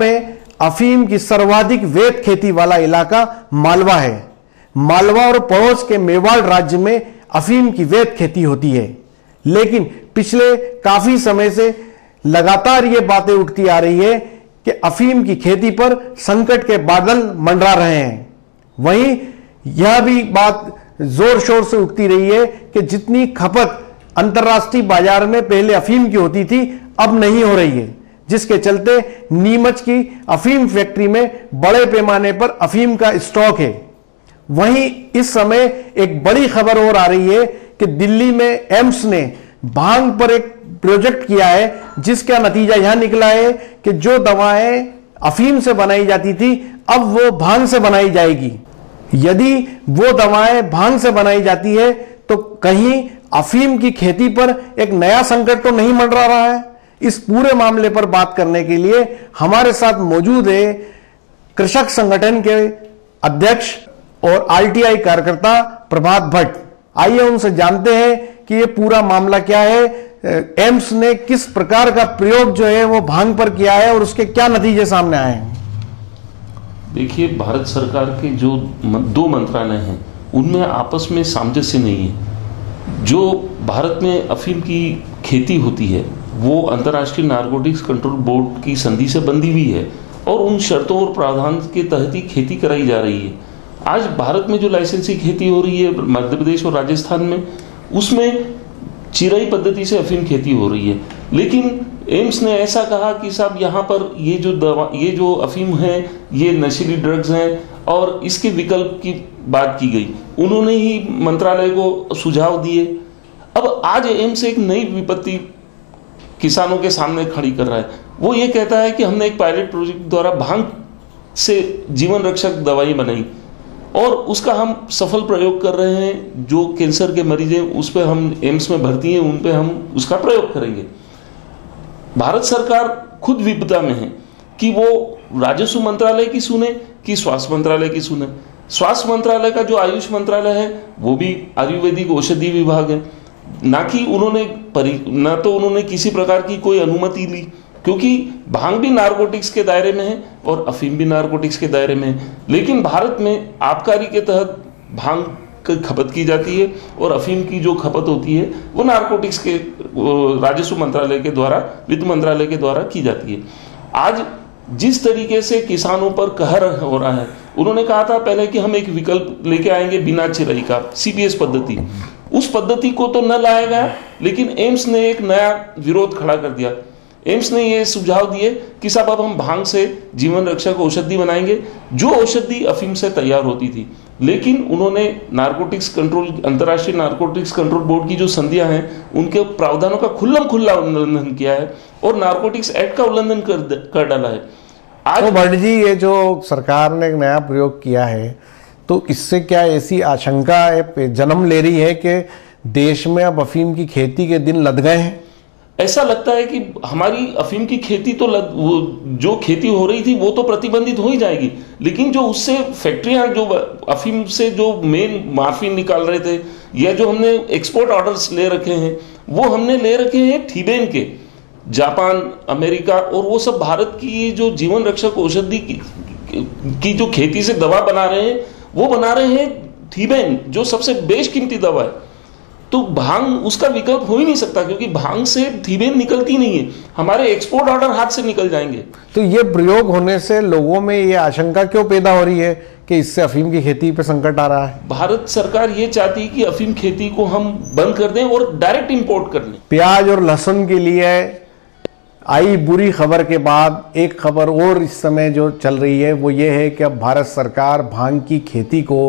में अफीम की सर्वाधिक वैध खेती वाला इलाका मालवा है। मालवा और पड़ोस के मेवाड़ राज्य में अफीम की वैध खेती होती है, लेकिन पिछले काफी समय से लगातार ये बातें उठती आ रही है कि अफीम की खेती पर संकट के बादल मंडरा रहे हैं। वहीं यह भी बात जोर शोर से उठती रही है कि जितनी खपत अंतर्राष्ट्रीय बाजार में पहले अफीम की होती थी, अब नहीं हो रही है, जिसके चलते नीमच की अफीम फैक्ट्री में बड़े पैमाने पर अफीम का स्टॉक है। वहीं इस समय एक बड़ी खबर और आ रही है कि दिल्ली में एम्स ने भांग पर एक प्रोजेक्ट किया है, जिसका नतीजा यह निकला है कि जो दवाएं अफीम से बनाई जाती थी, अब वो भांग से बनाई जाएगी। यदि वो दवाएं भांग से बनाई जाती है तो कहीं अफीम की खेती पर एक नया संकट तो नहीं मंडरा रहा है। इस पूरे मामले पर बात करने के लिए हमारे साथ मौजूद है कृषक संगठन के अध्यक्ष और आरटीआई कार्यकर्ता प्रभात भट्ट। आइए उनसे जानते हैं कि ये पूरा मामला क्या है, एम्स ने किस प्रकार का प्रयोग जो है वो भांग पर किया है और उसके क्या नतीजे सामने आए हैं। देखिए, भारत सरकार के जो दो मंत्रालय हैं उनमें आपस में सामंजस्य नहीं है। जो भारत में अफीम की खेती होती है वो अंतर्राष्ट्रीय नारकोटिक्स कंट्रोल बोर्ड की संधि से बंधी हुई है और उन शर्तों और प्रावधान के तहत ही खेती कराई जा रही है। आज भारत में जो लाइसेंसी खेती हो रही है मध्य प्रदेश और राजस्थान में, उसमें चिराई पद्धति से अफीम खेती हो रही है। लेकिन एम्स ने ऐसा कहा कि साहब यहाँ पर ये जो अफीम है ये नशीली ड्रग्स हैं और इसके विकल्प की बात की गई। उन्होंने ही मंत्रालय को सुझाव दिए। अब आज एम्स एक नई विपत्ति किसानों के सामने खड़ी कर रहा है। वो ये कहता है कि हमने एक पायलट प्रोजेक्ट द्वारा भांग से जीवन रक्षक दवाई बनाई और उसका हम सफल प्रयोग कर रहे हैं। जो कैंसर के मरीज हैं उस पर हम एम्स में भर्ती हैं, उन पे हम उसका प्रयोग करेंगे। भारत सरकार खुद विपदा में है कि वो राजस्व मंत्रालय की सुने कि स्वास्थ्य मंत्रालय की सुने। स्वास्थ्य मंत्रालय का जो आयुष मंत्रालय है वो भी आयुर्वेदिक औषधि विभाग है। ना तो उन्होंने किसी प्रकार की कोई अनुमति ली, क्योंकि भांग भी नारकोटिक्स के दायरे में है और अफीम भी नारकोटिक्स के दायरे में है। लेकिन भारत में आबकारी के तहत भांग की खपत की जाती है और अफीम की जो खपत होती है वो नारकोटिक्स के राजस्व मंत्रालय के द्वारा, वित्त मंत्रालय के द्वारा की जाती है। आज जिस तरीके से किसानों पर कहर हो रहा है, उन्होंने कहा था पहले कि हम एक विकल्प लेके आएंगे बिना चिराई का, सीपीएस पद्धति। उस पद्धति को तो न लाया गया, लेकिन एम्स ने एक नया विरोध खड़ा कर दिया। एम्स ने ये सुझाव दिए कि साहब अब हम भांग से जीवन रक्षक औषधि बनाएंगे, जो औषधि अफीम से तैयार होती थी। लेकिन उन्होंने अंतर्राष्ट्रीय नारकोटिक्स कंट्रोल बोर्ड की जो संधियां हैं उनके प्रावधानों का खुल्ला उल्लंघन किया है और नारकोटिक्स एक्ट का उल्लंघन कर डाला है। आज तो भट्ट जी, ये जो सरकार ने एक नया प्रयोग किया है, तो इससे क्या ऐसी आशंका जन्म ले रही है कि देश में अब अफीम की खेती के दिन लद गए हैं? ऐसा लगता है कि हमारी अफीम की खेती तो जो खेती हो रही थी वो तो प्रतिबंधित हो ही जाएगी, लेकिन जो उससे फैक्ट्रियां जो अफीम से जो मेन मार्फिन निकाल रहे थे या जो हमने एक्सपोर्ट ऑर्डर्स ले रखे हैं वो हमने ले रखे हैं थीबेन के, जापान, अमेरिका, और वो सब भारत की जो जीवन रक्षक औषधि की जो खेती से दवा बना रहे हैं वो बना रहे हैं थीबेन, जो सबसे बेशकीमती दवा है। तो भांग उसका विकल्प हो ही नहीं सकता, क्योंकि भांग से थीबेन निकलती नहीं है। हमारे एक्सपोर्ट ऑर्डर हाथ से निकल जाएंगे। तो ये प्रयोग होने से लोगों में ये आशंका क्यों पैदा हो रही है कि इससे अफीम की खेती पे संकट आ रहा है? भारत सरकार ये चाहती है कि अफीम खेती को हम बंद कर दें और डायरेक्ट इंपोर्ट कर लें। प्याज और लहसुन के लिए आई बुरी खबर के बाद एक खबर और इस समय जो चल रही है वो ये है कि अब भारत सरकार भांग की खेती को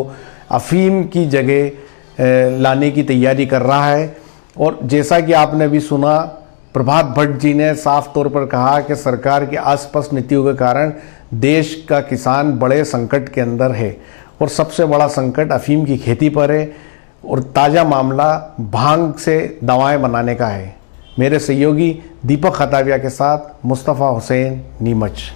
अफीम की जगह लाने की तैयारी कर रहा है। और जैसा कि आपने भी सुना, प्रभात भट्ट जी ने साफ तौर पर कहा कि सरकार की अस्पष्ट नीतियों के कारण देश का किसान बड़े संकट के अंदर है और सबसे बड़ा संकट अफीम की खेती पर है और ताज़ा मामला भांग से दवाएं बनाने का है। मेरे सहयोगी दीपक खताविया के साथ मुस्तफ़ा हुसैन, नीमच।